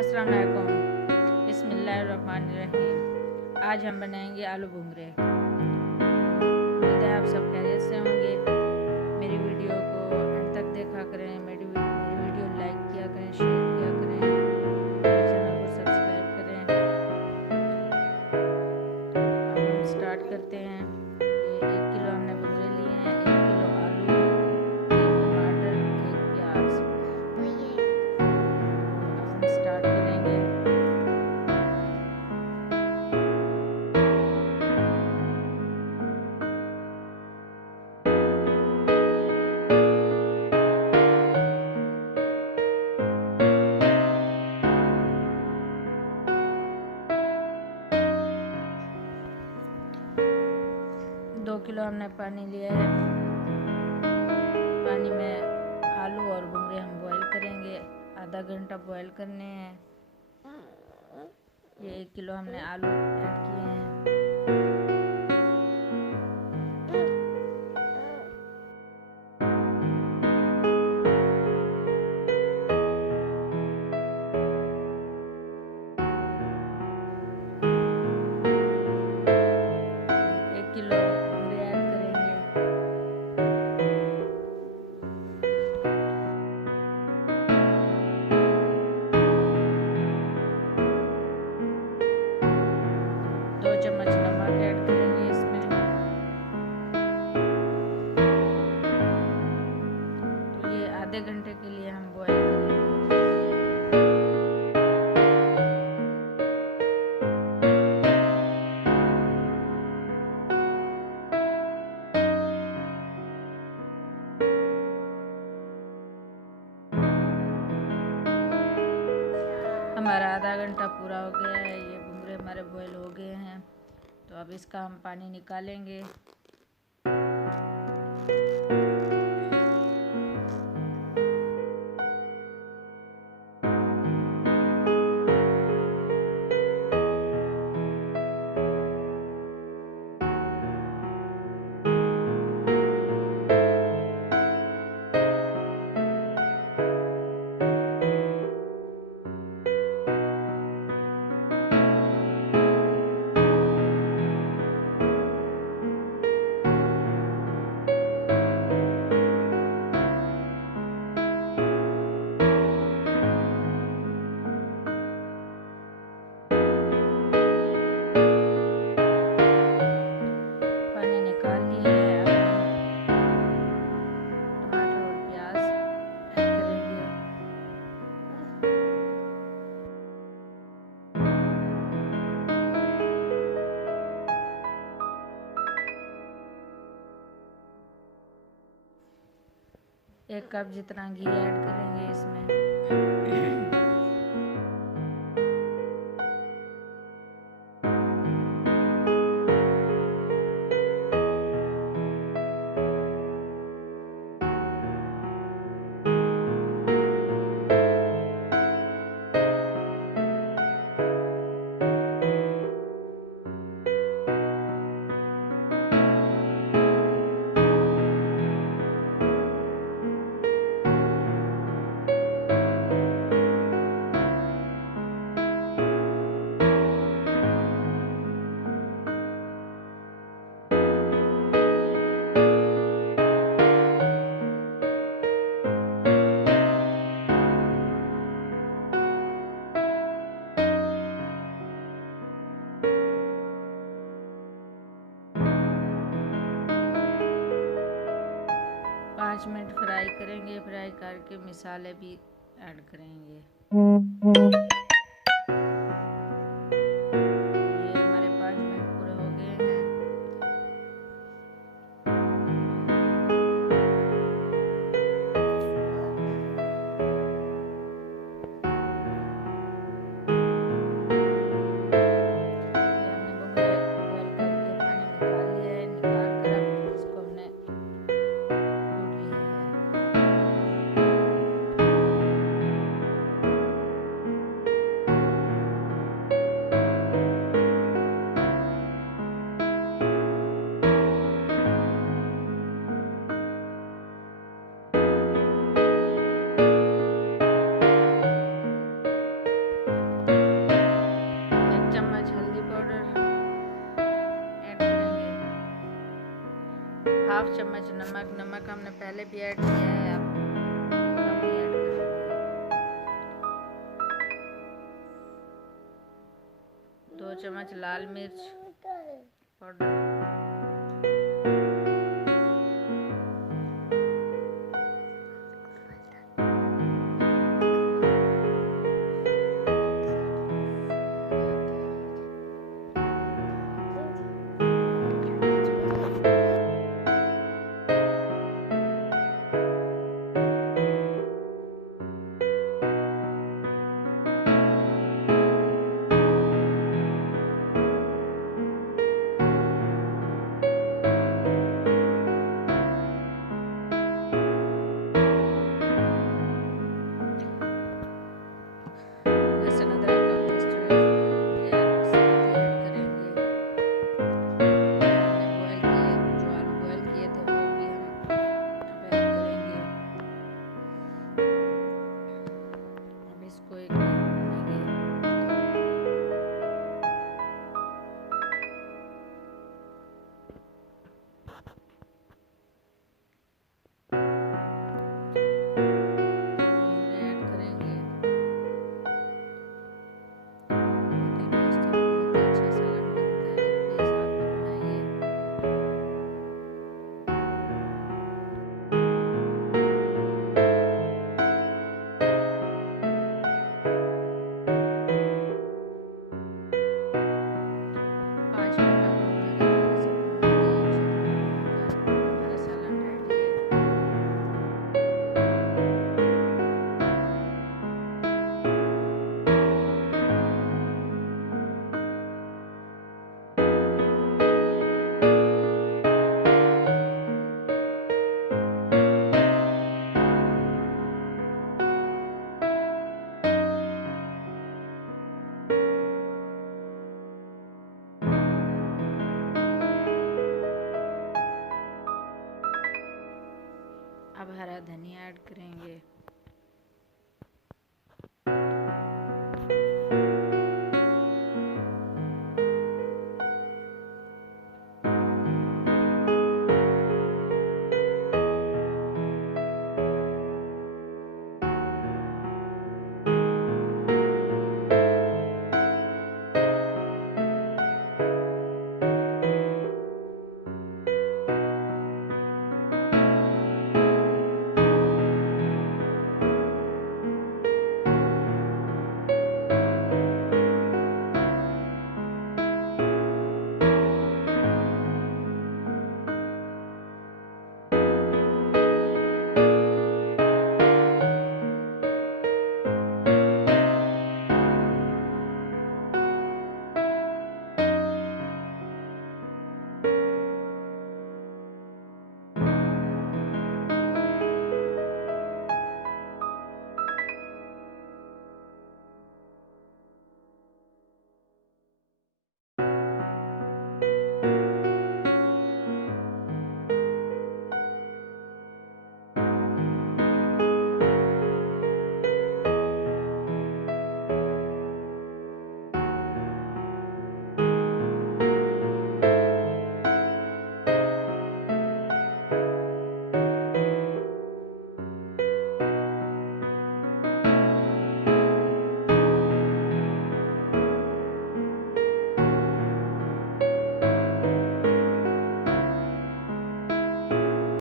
अस्सलाम वालेकुम। बिस्मिल्लाहिर्रहमानिर्रहीम। आज हम बनाएंगे आलू बुंगरे। उम्मीद है आप सब खैरियत से होंगे। मेरी वीडियो को अंत तक देखा करें, मेरी वीडियो लाइक किया करें, शेयर किया करें, मेरे चैनल को सब्सक्राइब करें। अब हम स्टार्ट करते हैं। ये 1 किलो हमने बुंगरे लिए हैं, 1 किलो आलू, 1 टमाटर, 1 प्याज। अब हम स्टार्ट करेंगे। दो किलो हमने पानी लिया है। पानी में आलू और बुंगरे हम बॉईल करेंगे। आधा घंटा बॉईल करने हैं। ये 1 किलो हमने आलू ऐड किए हैं। चम्मच नमक ऐड करेंगे इसमें। तो ये आधे घंटे के लिए हम बॉईल करेंगे। हमारा आधा घंटा पूरा हो गया है। ये बुंगरे हमारे बॉईल हो गए हैं। तो अब इसका हम पानी निकालेंगे। एक कप जितना घी ऐड करेंगे इसमें। पाँच मिनट फ्राई करेंगे। फ्राई करके मसाले भी ऐड करेंगे। ये हमारे 5 मिनट पूरे हो गए हैं। ये हमने बुंगरे बॉईल करके पानी निकाल लिया है। निकाल कर अब इसको हमने कूट लिया है। चम्मच नमक। नमक हमने पहले भी ऐड किया है, अब थोड़ा भी ऐड करेंगे। 2 चम्मच लाल मिर्च,